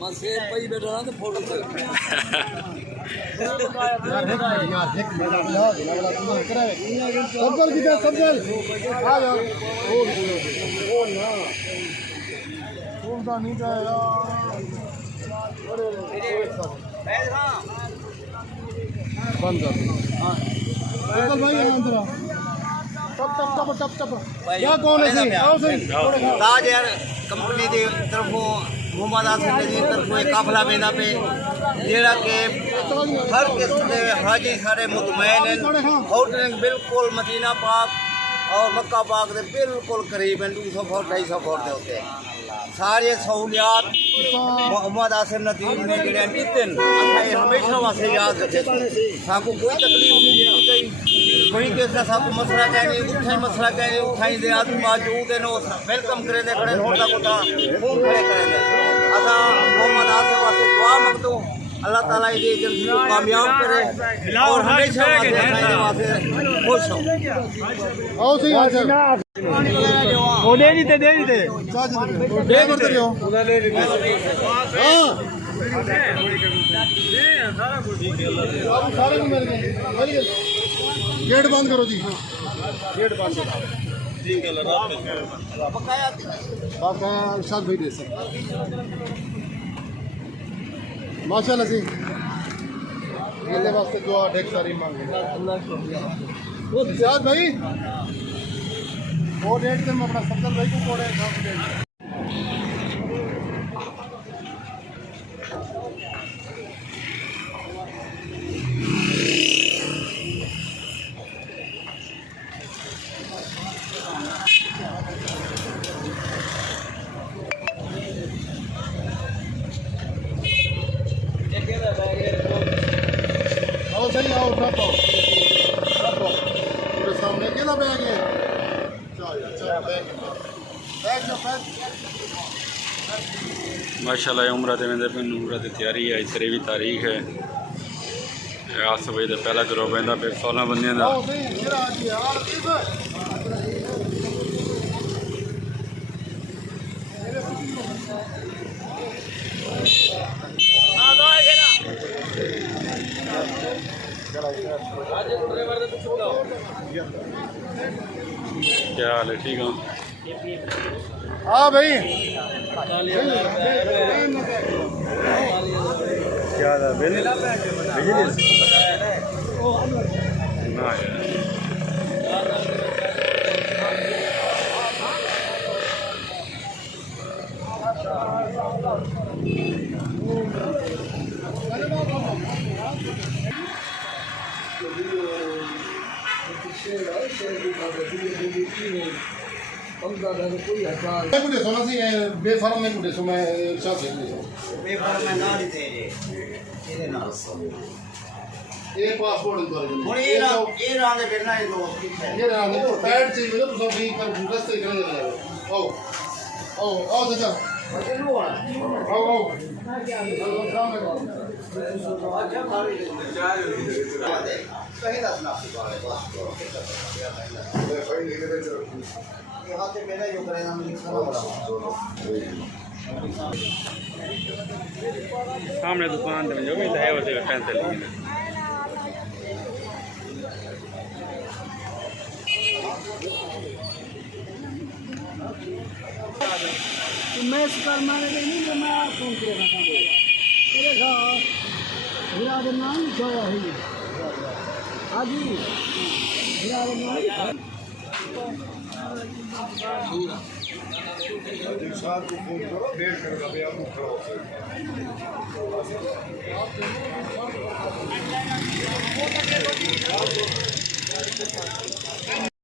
मैं सेब पे ही बैठा ना तो फोटो यार आ जाओ नहीं जाएगा बंद कर भाई अंदर टप क्या कौन है ताज एयर कंपनी की तरफों मोहम्मद आसिफ नजीर तरफों एक काफिला वेंदा पे जेड़ा के हर किस्म के हाजी सारे मुतमैन होटलिंग बिल्कुल मदीना पाक और मक्का पाक के बिल्कुल करीब हैं 200 फुट 250 फुट के होते सारे सहूलियात मोहम्मद आसिफ नजीर ने जड़े दिते हमेशा वास्ते याद रखे साकू कोई तकलीफ नहीं दी गई कोई कैसा साकू मसला कहने उठा मसला कहने उठाई दे आदमी मौजूद है नो वेलकम करे दे खड़े होता कोता फोन खड़े करे दे असा मोहम्मद आसिफ वास्ते दुआ मंगदो अल्लाह ताला ये एजेंसी को कामयाब करे और हमेशा वास्ते खुश हो आओ सही आ वो दे दी थे दे करते हो उधर ले दी हां सारे को मिल गए गेट बंद करो जी गेट बंद करो ठीक है बकाया शायद भाई दे सकते माशाल्लाह जी अल्लाह वास्ते दुआ ढेर सारी मांगे वो शायद भाई वो डेट से मैं अपना सफदर भाई को कोड़े आओ सही आओ उठा पूरे सामने केला बैग है माशाल्लाह उमरा ते वेंदे पे उमरा की तैयारी है 13वीं तारीख है आज सुबह तो पहला ग्रोह वेंदा पे 16 बंदियां दा क्या हाल है ठीक हो हाँ भाई क्या था बिजली ना यार सोना सी बेफार्म में कुछ समय बेफार्म में ना देते ये ना ये पासपोर्ट थोड़ी ये रंग देना है दोस्त ये रंग पैड चाहिए तो सब ठीक कर रास्ते कर ले आओ आओ आओ चाचा आओ आओ अच्छा खाली कहीं दस लाख हाथ से पहले जो करेगा मुझे सामने दुकान में जो भी है वैसे कैंसिल नहीं मैं इसका मारे नहीं तो मैं फोन करेगा मेरे घर मेरा नाम लिखा हुआ है हाँ जी मेरा नाम साथ को फोन करो देर करेगा भैया आपको खड़ा हो